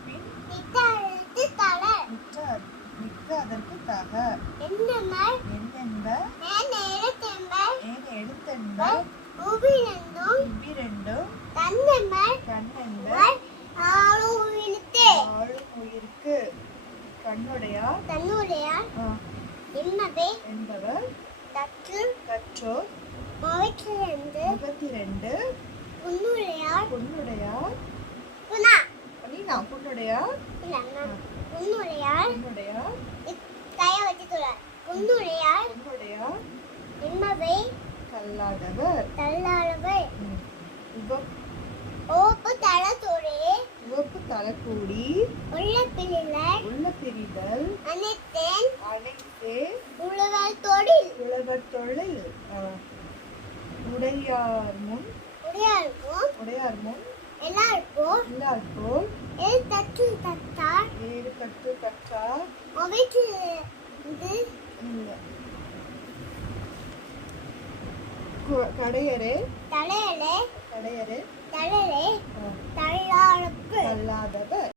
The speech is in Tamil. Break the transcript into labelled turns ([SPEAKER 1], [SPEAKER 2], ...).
[SPEAKER 1] பின்
[SPEAKER 2] நித்தழுத்து தளர்
[SPEAKER 1] நிற்ற நிற்க அதற்கு தக எந்தெந்த ஏக
[SPEAKER 2] உபினந்தும்
[SPEAKER 1] இவ்விரண்டும் கண்ணென்ப
[SPEAKER 2] ஆளும்
[SPEAKER 1] உயிருக்கு கண்ணுடையார்
[SPEAKER 2] தன்னுடைய
[SPEAKER 1] ஆ,
[SPEAKER 2] என்னவே
[SPEAKER 1] என்பவர்
[SPEAKER 2] தற்று
[SPEAKER 1] கற்றோர்
[SPEAKER 2] மொழிக்கிழந்து
[SPEAKER 1] முப்பத்திரெண்டு
[SPEAKER 2] உன்னுடையார் இல்ல உன்னுடையார்?
[SPEAKER 1] பொன்னுடையார்
[SPEAKER 2] கைய வச்சுக்கிறார் உன்னுடையார்?
[SPEAKER 1] பொன்னுடையார்
[SPEAKER 2] என்னவை
[SPEAKER 1] கல்லாதவர். உவ
[SPEAKER 2] ஓப்பு தளத்தோடே
[SPEAKER 1] உவப்பு தலக்கூடி
[SPEAKER 2] உள்ள பிள்ளைகள்
[SPEAKER 1] உள்ள பிரிதல்
[SPEAKER 2] அனைத்தேன்
[SPEAKER 1] அனைத்தே
[SPEAKER 2] உழவர் தொழில்.
[SPEAKER 1] உழவர் தொழில். உடையார் முன்.
[SPEAKER 2] உடையாருக்கும்
[SPEAKER 1] உடையார் முன்.
[SPEAKER 2] எல்லாருக்கும்
[SPEAKER 1] இல்லார்
[SPEAKER 2] அவைக்கு இது
[SPEAKER 1] கடையரே
[SPEAKER 2] தலையிலே
[SPEAKER 1] கடையரே
[SPEAKER 2] தள்ளாளப்பு
[SPEAKER 1] கல்லாதவர்